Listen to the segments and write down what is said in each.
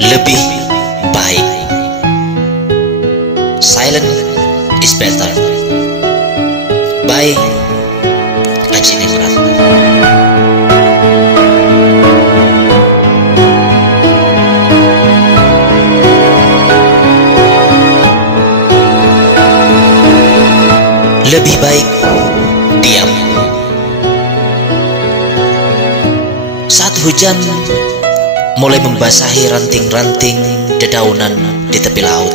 lebih baik. Silent is better. By Aji Nimrat. Lebih baik diam. Saat hujan mulai membasahi ranting-ranting dedaunan di tepi laut,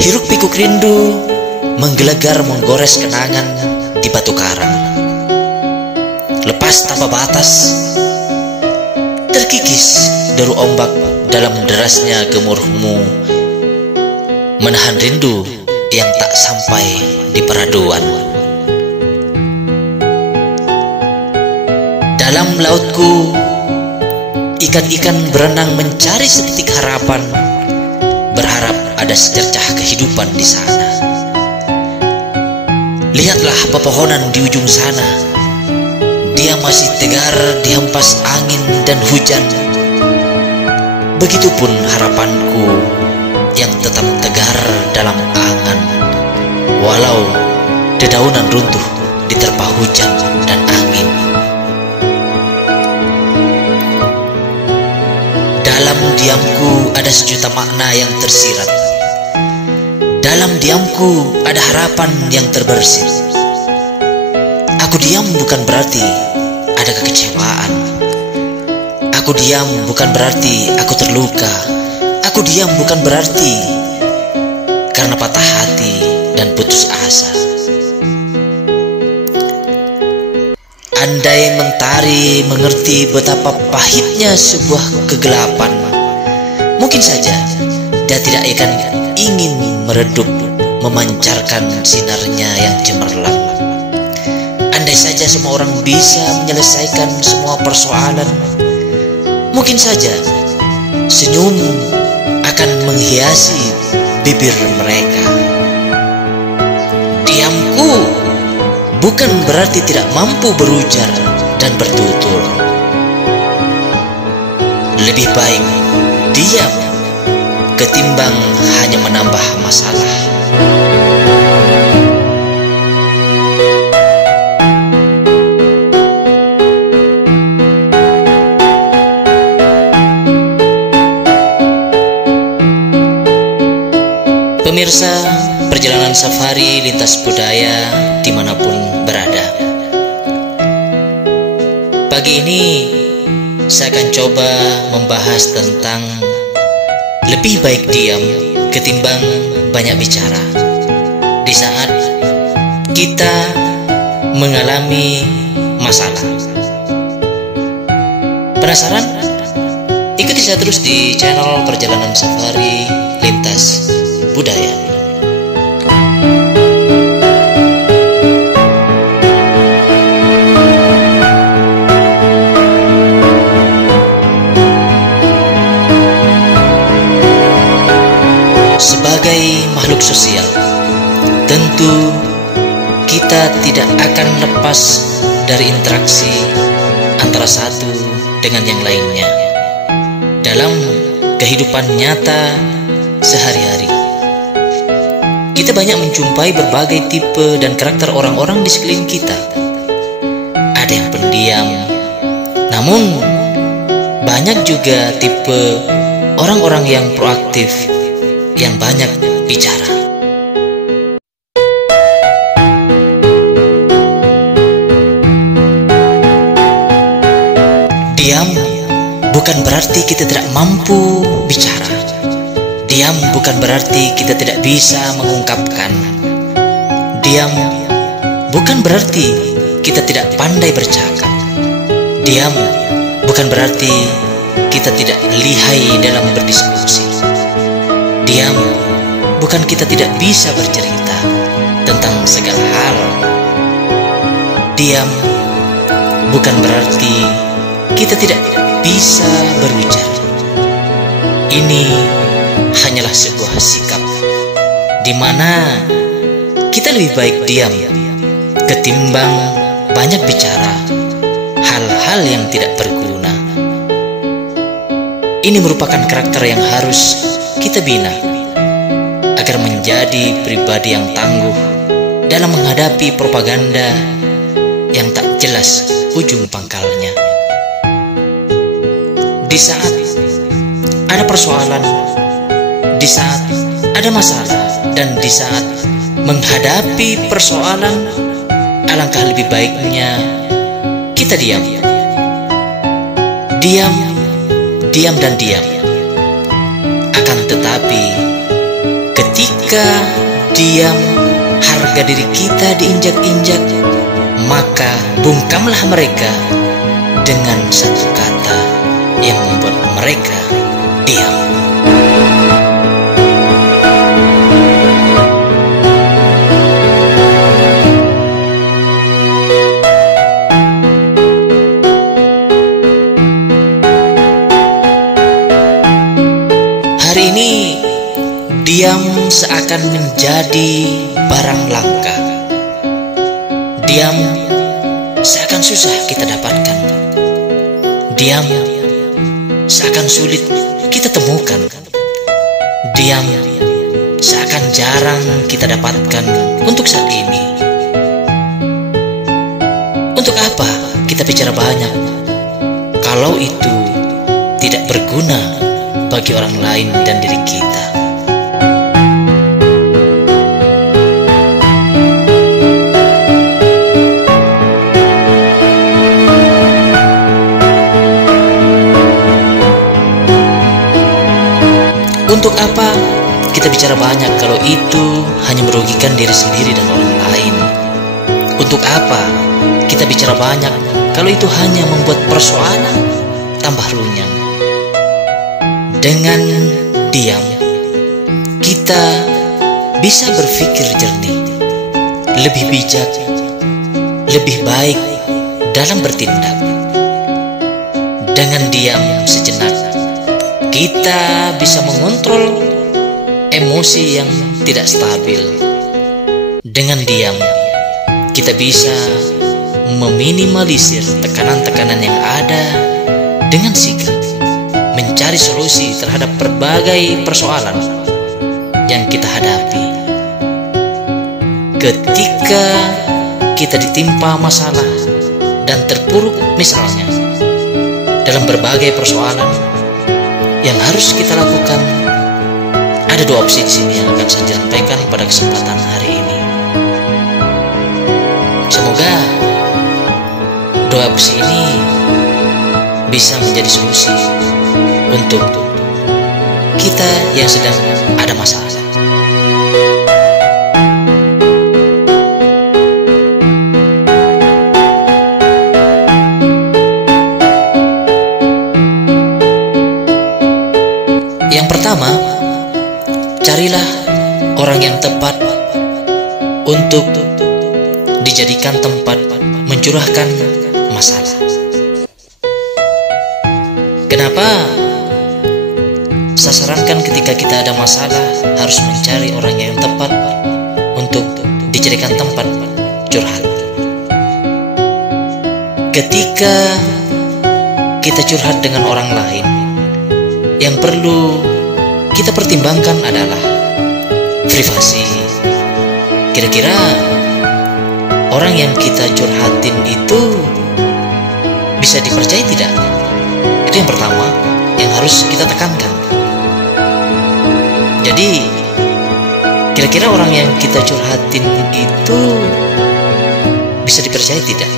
hiruk pikuk rindu menggelegar menggores kenangan di batu karang. Lepas tanpa batas, terkikis deru ombak dalam derasnya gemuruhmu, menahan rindu yang tak sampai di peraduan. Dalam lautku, ikan-ikan berenang mencari seketik harapan, berharap ada secercah kehidupan di sana. Lihatlah pepohonan di ujung sana, dia masih tegar dihempas angin dan hujan. Begitupun harapanku yang tetap tegar dalam angan, walau dedaunan runtuh diterpa hujan dan angin. Dalam diamku ada sejuta makna yang tersirat. Dalam diamku ada harapan yang terbersit. Aku diam bukan berarti ada kekecewaan. Aku diam bukan berarti aku terluka. Aku diam bukan berarti karena patah hati dan putus asa. Andai mentari mengerti betapa pahitnya sebuah kegelapan, mungkin saja dia tidak akan ingin meredup memancarkan sinarnya yang cemerlang. Andai saja semua orang bisa menyelesaikan semua persoalan, mungkin saja senyum akan menghiasi bibir mereka. Diamku bukan berarti tidak mampu berujar dan bertutur. Lebih baik diam ketimbang hanya menambah masalah. Pemirsa perjalanan safari lintas budaya dimanapun berada, pagi ini saya akan coba membahas tentang lebih baik diam ketimbang banyak bicara di saat kita mengalami masalah. Penasaran? Ikuti saya terus di channel Perjalanan Safari Lintas Budaya. Sebagai makhluk sosial, tentu kita tidak akan lepas dari interaksi antara satu dengan yang lainnya dalam kehidupan nyata sehari-hari. Kita banyak menjumpai berbagai tipe dan karakter orang-orang di sekeliling kita. Ada yang pendiam, namun banyak juga tipe orang-orang yang proaktif, yang banyak bicara. Diam bukan berarti kita tidak mampu bicara. Diam bukan berarti kita tidak bisa mengungkapkan. Diam bukan berarti kita tidak pandai bercakap. Diam bukan berarti kita tidak lihai dalam berdiskusi. Diam bukan kita tidak bisa bercerita tentang segala hal. Diam bukan berarti kita tidak bisa berujar. Ini hanyalah sebuah sikap di mana kita lebih baik diam ketimbang banyak bicara hal-hal yang tidak berguna. Ini merupakan karakter yang harus kita bina agar menjadi pribadi yang tangguh dalam menghadapi propaganda yang tak jelas ujung pangkalnya. Di saat ada persoalan, di saat ada masalah, dan di saat menghadapi persoalan, alangkah lebih baiknya kita diam. Diam dan diam. Akan tetapi ketika diam, harga diri kita diinjak-injak, maka bungkamlah mereka dengan satu kata yang membuat mereka diam. Hari ini diam seakan menjadi barang langka. Diam seakan susah kita dapatkan. Diam seakan sulit kita temukan. Diam seakan jarang kita dapatkan untuk saat ini. Untuk apa kita bicara banyak kalau itu tidak berguna bagi orang lain dan diri kita? Untuk apa kita bicara banyak kalau itu hanya merugikan diri sendiri dan orang lain? Untuk apa kita bicara banyak kalau itu hanya membuat persoalan tambah runyam? Dengan diam, kita bisa berpikir jernih, lebih bijak, lebih baik dalam bertindak. Dengan diam sejenak, kita bisa mengontrol emosi yang tidak stabil. Dengan diam, kita bisa meminimalisir tekanan-tekanan yang ada dengan sigap mencari solusi terhadap berbagai persoalan yang kita hadapi. Ketika kita ditimpa masalah dan terpuruk misalnya dalam berbagai persoalan yang harus kita lakukan, ada dua opsi di sini yang akan saya sampaikan pada kesempatan hari ini. Semoga dua opsi ini bisa menjadi solusi untuk kita yang sedang ada masalah. Yang pertama, carilah orang yang tepat untuk dijadikan tempat mencurahkan masalah. Kenapa saya sarankan ketika kita ada masalah harus mencari orang yang tepat untuk dijadikan tempat curhat? Ketika kita curhat dengan orang lain, yang perlu kita pertimbangkan adalah privasi. Kira-kira orang yang kita curhatin itu bisa dipercaya tidak? Itu yang pertama yang harus kita tekankan. Jadi, kira-kira orang yang kita curhatin itu bisa dipercaya tidak?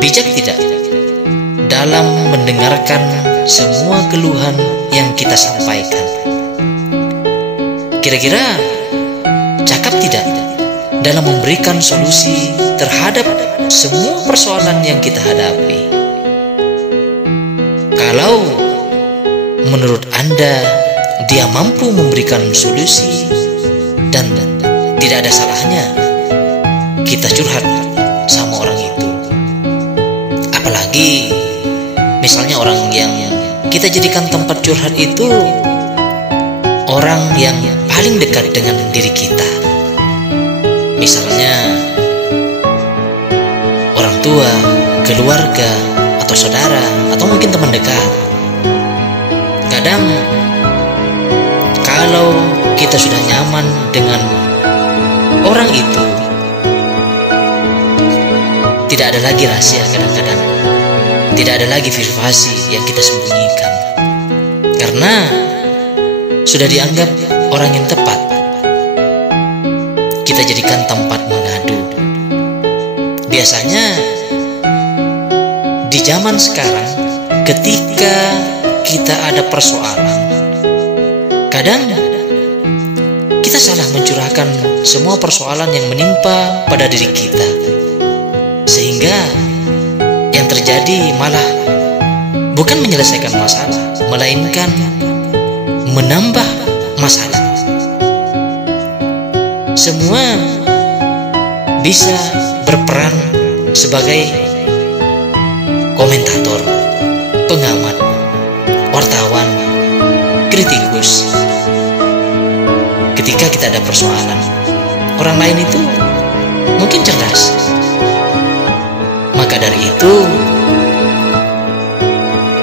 Bijak tidak dalam mendengarkan semua keluhan yang kita sampaikan? Kira-kira cakap tidak dalam memberikan solusi terhadap semua persoalan yang kita hadapi? Kalau menurut Anda dia mampu memberikan solusi dan tidak ada salahnya kita curhat sama orang itu. Apalagi misalnya orang yang kita jadikan tempat curhat itu orang yang paling dekat dengan diri kita. Misalnya orang tua, keluarga, atau saudara, atau mungkin teman dekat. Kadang kalau kita sudah nyaman dengan orang itu, tidak ada lagi rahasia kadang-kadang. Tidak ada lagi privasi yang kita sembunyikan. Karena sudah dianggap orang yang tepat. Kita jadikan tempat mengadu. Biasanya di zaman sekarang, ketika kita ada persoalan, kadang kita salah mencurahkan semua persoalan yang menimpa pada diri kita, sehingga yang terjadi malah bukan menyelesaikan masalah, melainkan menambah masalah. Semua bisa berperan sebagai komentator, pengamat, wartawan, kritikus. Ketika kita ada persoalan, orang lain itu mungkin cerdas. Maka dari itu,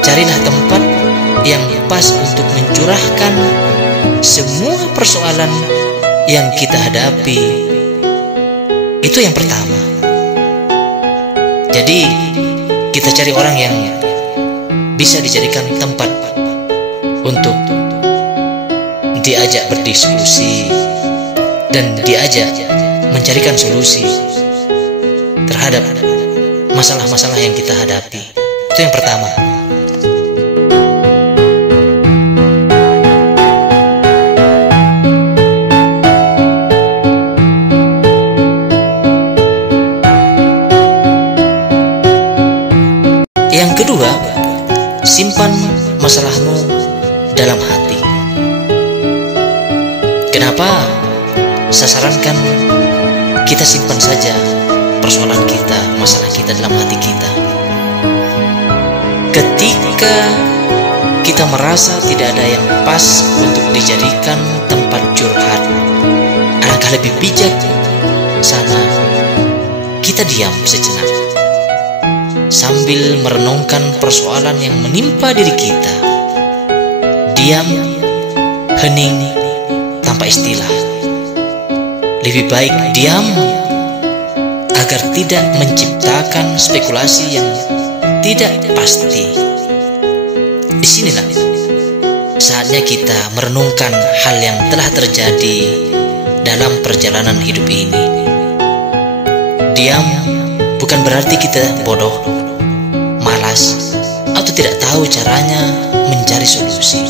carilah tempat yang pas untuk mencurahkan semua persoalan yang kita hadapi. Itu yang pertama. Jadi kita cari orang yang bisa dijadikan tempat untuk diajak berdiskusi dan diajak mencarikan solusi terhadap masalah-masalah yang kita hadapi. Itu yang pertama. Yang kedua, simpan masalahmu dalam hati. Kenapa? Saya sarankan kita simpan saja persoalan kita, masalah kita dalam hati kita. Ketika kita merasa tidak ada yang pas untuk dijadikan tempat curhat, alangkah lebih bijak sana kita diam sejenak sambil merenungkan persoalan yang menimpa diri kita. Diam, hening, tanpa istilah. Lebih baik diam agar tidak menciptakan spekulasi yang tidak pasti. Disinilah saatnya kita merenungkan hal yang telah terjadi dalam perjalanan hidup ini. Diam bukan berarti kita bodoh, malas, atau tidak tahu caranya mencari solusi.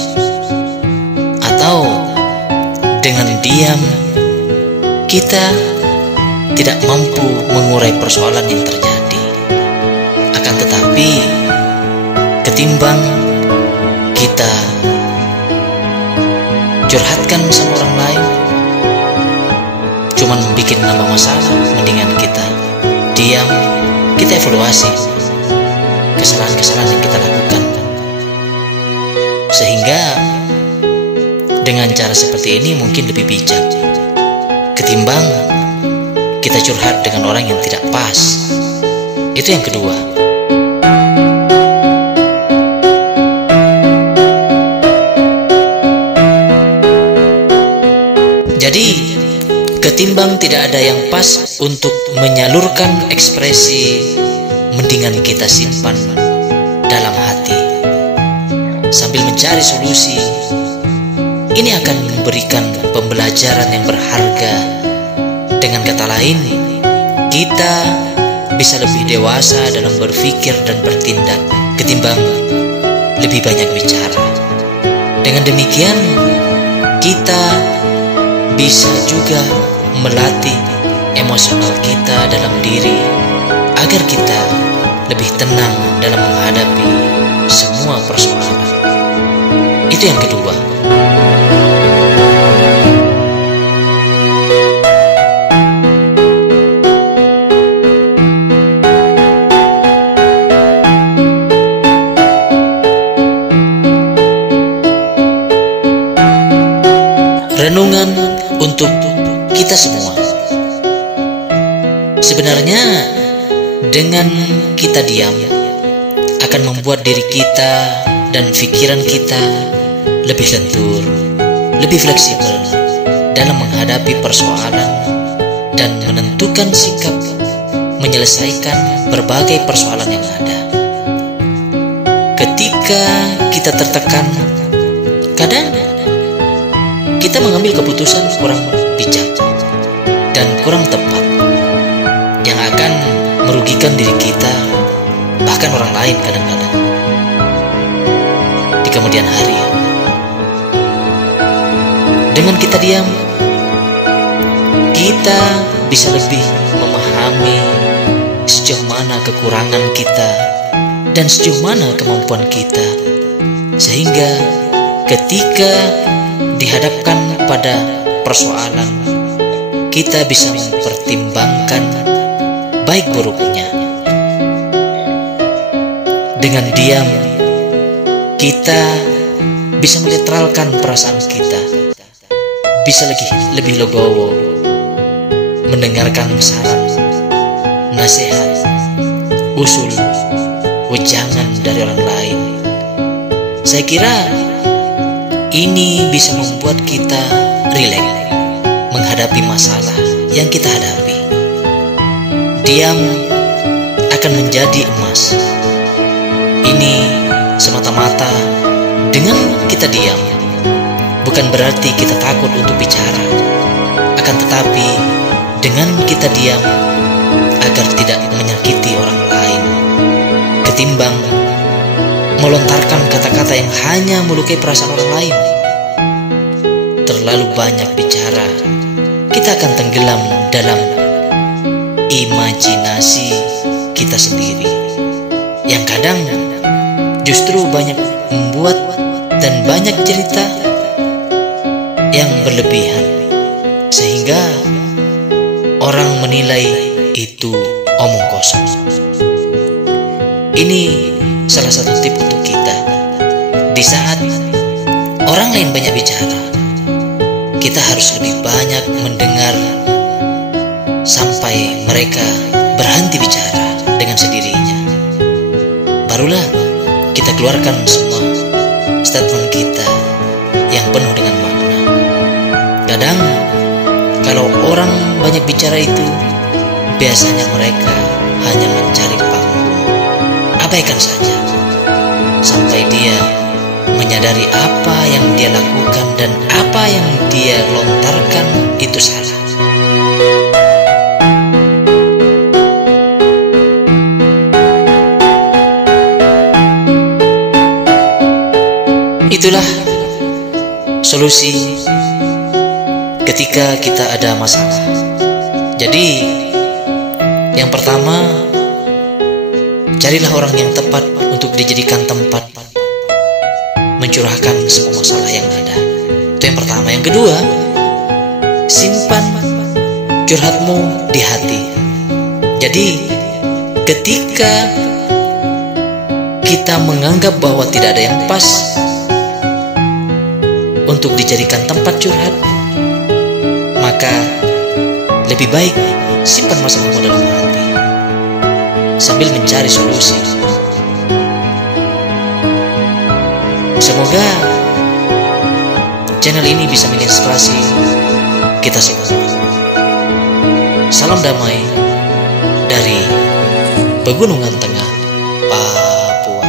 Atau dengan diam kita tidak mampu mengurai persoalan yang terjadi. Akan tetapi, ketimbang kita curhatkan sama orang lain, cuman bikin nambah masalah, mendingan kita diam, kita evaluasi kesalahan-kesalahan yang kita lakukan. Sehingga dengan cara seperti ini mungkin lebih bijak ketimbang kita curhat dengan orang yang tidak pas. Itu yang kedua. Jadi ketimbang tidak ada yang pas untuk menyalurkan ekspresi, mendingan kita simpan dalam hati sambil mencari solusi. Ini akan memberikan pembelajaran yang berharga. Dengan kata lain, kita bisa lebih dewasa dalam berpikir dan bertindak ketimbang lebih banyak bicara. Dengan demikian, kita bisa juga melatih emosional kita dalam diri agar kita lebih tenang dalam menghadapi semua persoalan. Itu yang kedua. Renungan untuk kita semua. Sebenarnya dengan kita diam akan membuat diri kita dan pikiran kita lebih lentur, lebih fleksibel dalam menghadapi persoalan dan menentukan sikap menyelesaikan berbagai persoalan yang ada. Ketika kita tertekan, kadang kita mengambil keputusan kurang bijak dan kurang tepat yang akan merugikan diri kita, bahkan orang lain kadang-kadang di kemudian hari. Dengan kita diam, kita bisa lebih memahami sejauh mana kekurangan kita dan sejauh mana kemampuan kita, sehingga ketika dihadapkan pada persoalan, kita bisa mempertimbangkan baik buruknya. Dengan diam, kita bisa menetralkan perasaan kita, bisa lebih legowo mendengarkan saran, nasihat, usul, wejangan dari orang lain. Saya kira ini bisa membuat kita rileks menghadapi masalah yang kita hadapi. Diam akan menjadi emas. Ini semata-mata dengan kita diam, bukan berarti kita takut untuk bicara. Akan tetapi dengan kita diam agar tidak menyakiti orang lain, ketimbang melontarkan kata-kata yang hanya melukai perasaan orang lain. Terlalu banyak bicara, kita akan tenggelam dalam imajinasi kita sendiri, yang kadang justru banyak membuat dan banyak cerita yang berlebihan, sehingga orang menilai itu omong kosong. Ini salah satu tip untuk kita. Di saat orang lain banyak bicara, kita harus lebih banyak mendengar sampai mereka berhenti bicara dengan sendirinya. Barulah kita keluarkan semua statement kita yang penuh dengan makna. Kadang kalau orang banyak bicara itu, biasanya mereka hanya mencari panggung. Abaikan saja sampai dia menyadari apa yang dia lakukan dan apa yang dia lontarkan itu salah. Itulah solusi ketika kita ada masalah. Jadi yang pertama, carilah orang yang tepat untuk dijadikan tempat mencurahkan semua masalah yang ada. Itu yang pertama. Yang kedua, simpan curhatmu di hati. Jadi ketika kita menganggap bahwa tidak ada yang pas untuk dijadikan tempat curhat, maka lebih baik simpan masalahmu dalam hati sambil mencari solusi. Semoga channel ini bisa menginspirasi kita semua. Salam damai dari Pegunungan Tengah, Papua.